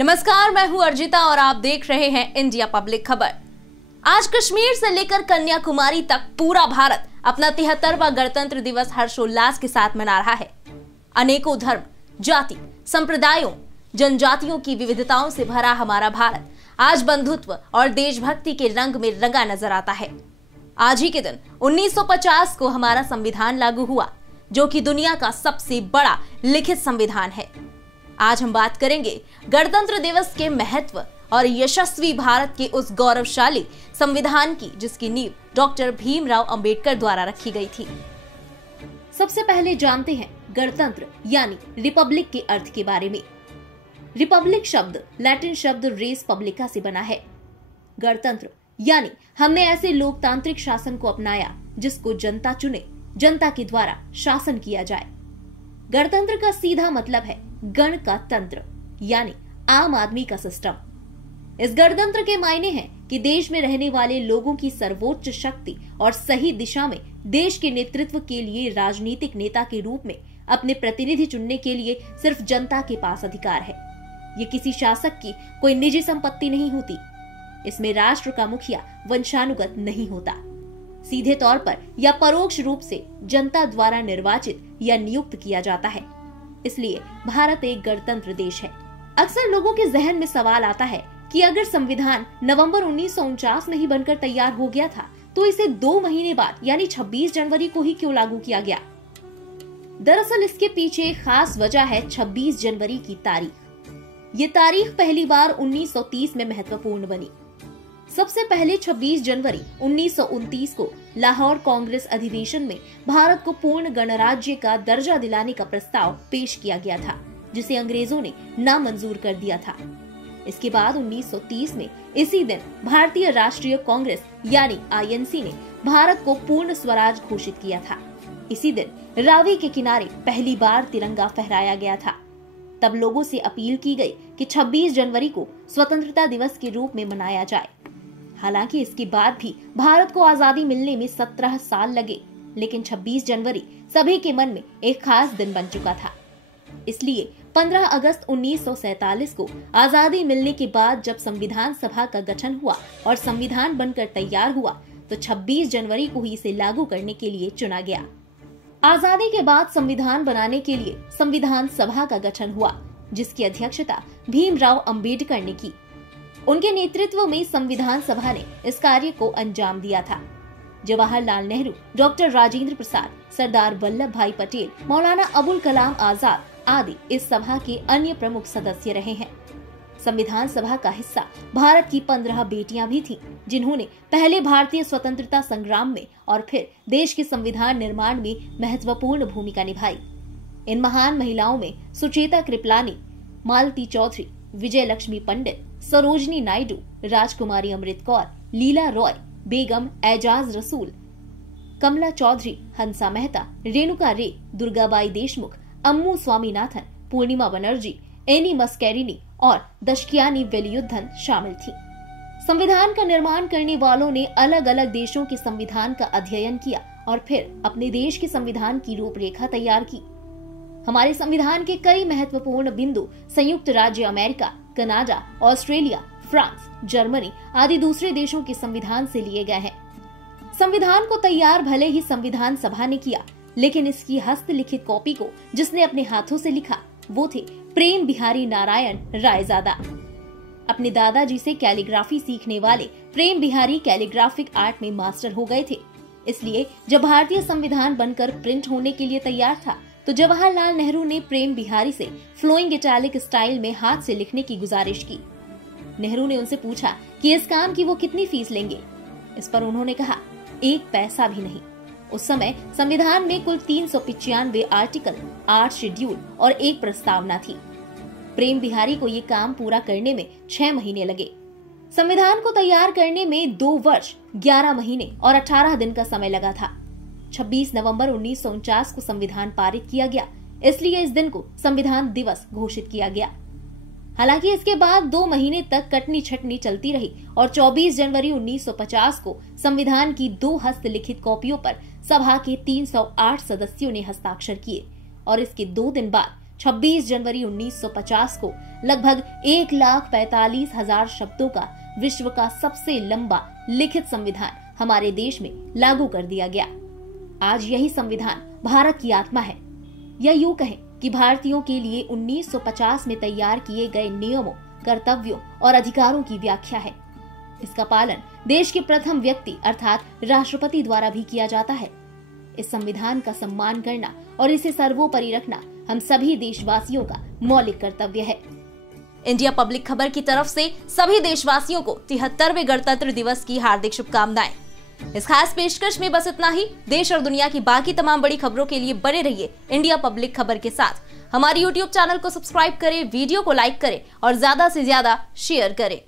नमस्कार, मैं हूं अर्जिता और आप देख रहे हैं इंडिया पब्लिक खबर। आज कश्मीर से लेकर कन्याकुमारी तक पूरा भारत अपना 73वां गणतंत्र दिवस हर्षोल्लास के साथ मना रहा है। अनेकों धर्म, जाति, संप्रदायों, जनजातियों की विविधताओं से भरा हमारा भारत आज बंधुत्व और देशभक्ति के रंग में रंगा नजर आता है। आज ही के दिन 1950 को हमारा संविधान लागू हुआ, जो कि दुनिया का सबसे बड़ा लिखित संविधान है। आज हम बात करेंगे गणतंत्र दिवस के महत्व और यशस्वी भारत के उस गौरवशाली संविधान की, जिसकी नींव डॉक्टर भीमराव अंबेडकर द्वारा रखी गई थी। सबसे पहले जानते हैं गणतंत्र यानी रिपब्लिक के अर्थ के बारे में। रिपब्लिक शब्द लैटिन शब्द रेस पब्लिका से बना है। गणतंत्र यानी हमने ऐसे लोकतांत्रिक शासन को अपनाया जिसको जनता चुने, जनता के द्वारा शासन किया जाए। गणतंत्र का सीधा मतलब है गण का तंत्र यानी आम आदमी का सिस्टम। इस गणतंत्र के मायने हैं कि देश में रहने वाले लोगों की सर्वोच्च शक्ति और सही दिशा में देश के नेतृत्व के लिए राजनीतिक नेता के रूप में अपने प्रतिनिधि चुनने के लिए सिर्फ जनता के पास अधिकार है। ये किसी शासक की कोई निजी संपत्ति नहीं होती। इसमें राष्ट्र का मुखिया वंशानुगत नहीं होता। सीधे तौर पर या परोक्ष रूप से जनता द्वारा निर्वाचित या नियुक्त किया जाता है। इसलिए भारत एक गणतंत्र देश है। अक्सर लोगों के जहन में सवाल आता है कि अगर संविधान नवंबर 1949 में ही बनकर तैयार हो गया था तो इसे 2 महीने बाद यानी 26 जनवरी को ही क्यों लागू किया गया। दरअसल इसके पीछे एक खास वजह है 26 जनवरी की तारीख। ये तारीख पहली बार 1930 में महत्वपूर्ण बनी। सबसे पहले 26 जनवरी 1929 को लाहौर कांग्रेस अधिवेशन में भारत को पूर्ण गणराज्य का दर्जा दिलाने का प्रस्ताव पेश किया गया था, जिसे अंग्रेजों ने नामंजूर कर दिया था। इसके बाद 1930 में इसी दिन भारतीय राष्ट्रीय कांग्रेस यानी आईएनसी ने भारत को पूर्ण स्वराज घोषित किया था। इसी दिन रावी के किनारे पहली बार तिरंगा फहराया गया था। तब लोगों से अपील की गई कि 26 जनवरी को स्वतंत्रता दिवस के रूप में मनाया जाए। हालांकि इसके बाद भी भारत को आजादी मिलने में 17 साल लगे, लेकिन 26 जनवरी सभी के मन में एक खास दिन बन चुका था। इसलिए 15 अगस्त 1947 को आजादी मिलने के बाद जब संविधान सभा का गठन हुआ और संविधान बनकर तैयार हुआ तो 26 जनवरी को ही इसे लागू करने के लिए चुना गया। आजादी के बाद संविधान बनाने के लिए संविधान सभा का गठन हुआ, जिसकी अध्यक्षता भीमराव अंबेडकर ने की। उनके नेतृत्व में संविधान सभा ने इस कार्य को अंजाम दिया था। जवाहरलाल नेहरू, डॉक्टर राजेंद्र प्रसाद, सरदार वल्लभ भाई पटेल, मौलाना अबुल कलाम आजाद आदि इस सभा के अन्य प्रमुख सदस्य रहे हैं। संविधान सभा का हिस्सा भारत की 15 बेटियां भी थीं, जिन्होंने पहले भारतीय स्वतंत्रता संग्राम में और फिर देश के संविधान निर्माण में महत्वपूर्ण भूमिका निभाई। इन महान महिलाओं में सुचेता कृपलानी, मालती चौधरी, विजय लक्ष्मी पंडित, सरोजनी नायडू, राजकुमारी अमृत कौर, लीला रॉय, बेगम एजाज रसूल, कमला चौधरी, हंसा मेहता, रेणुका रे, दुर्गाबाई देशमुख, अम्मू स्वामीनाथन, पूर्णिमा बनर्जी, एनी मस्कैरिनी और दशकियानी वेलियुद्धन शामिल थी। संविधान का निर्माण करने वालों ने अलग अलग देशों के संविधान का अध्ययन किया और फिर अपने देश के संविधान की रूपरेखा तैयार की। हमारे संविधान के कई महत्वपूर्ण बिंदु संयुक्त राज्य America, Canada, Australia, France, Germany आदि दूसरे देशों के संविधान से लिए गए हैं। संविधान को तैयार भले ही संविधान सभा ने किया, लेकिन इसकी हस्तलिखित कॉपी को जिसने अपने हाथों से लिखा वो थे प्रेम बिहारी नारायण रायजादा। अपने दादाजी से कैलीग्राफी सीखने वाले प्रेम बिहारी कैलीग्राफिक आर्ट में मास्टर हो गए थे। इसलिए जब भारतीय संविधान बनकर प्रिंट होने के लिए तैयार था तो जवाहरलाल नेहरू ने प्रेम बिहारी से फ्लोइंग इटैलिक स्टाइल में हाथ से लिखने की गुजारिश की। नेहरू ने उनसे पूछा कि इस काम की वो कितनी फीस लेंगे। इस पर उन्होंने कहा 1 पैसा भी नहीं। उस समय संविधान में कुल 395 आर्टिकल, 8 शेड्यूल और 1 प्रस्तावना थी। प्रेम बिहारी को ये काम पूरा करने में 6 महीने लगे। संविधान को तैयार करने में 2 वर्ष 11 महीने और 18 दिन का समय लगा था। 26 नवंबर 1949 को संविधान पारित किया गया, इसलिए इस दिन को संविधान दिवस घोषित किया गया। हालांकि इसके बाद 2 महीने तक कटनी छटनी चलती रही और 24 जनवरी 1950 को संविधान की 2 हस्तलिखित कॉपियों पर सभा के 308 सदस्यों ने हस्ताक्षर किए और इसके 2 दिन बाद 26 जनवरी 1950 को लगभग 1,45,000 शब्दों का विश्व का सबसे लंबा लिखित संविधान हमारे देश में लागू कर दिया गया। आज यही संविधान भारत की आत्मा है, या यूं कहें कि भारतीयों के लिए 1950 में तैयार किए गए नियमों, कर्तव्यों और अधिकारों की व्याख्या है। इसका पालन देश के प्रथम व्यक्ति अर्थात राष्ट्रपति द्वारा भी किया जाता है। इस संविधान का सम्मान करना और इसे सर्वोपरि रखना हम सभी देशवासियों का मौलिक कर्तव्य है। इंडिया पब्लिक खबर की तरफ से सभी देशवासियों को 73वें गणतंत्र दिवस की हार्दिक शुभकामनाएं। इस खास पेशकश में बस इतना ही। देश और दुनिया की बाकी तमाम बड़ी खबरों के लिए बने रहिए इंडिया पब्लिक खबर के साथ। हमारे YouTube चैनल को सब्सक्राइब करें, वीडियो को लाइक करें और ज्यादा से ज्यादा शेयर करें।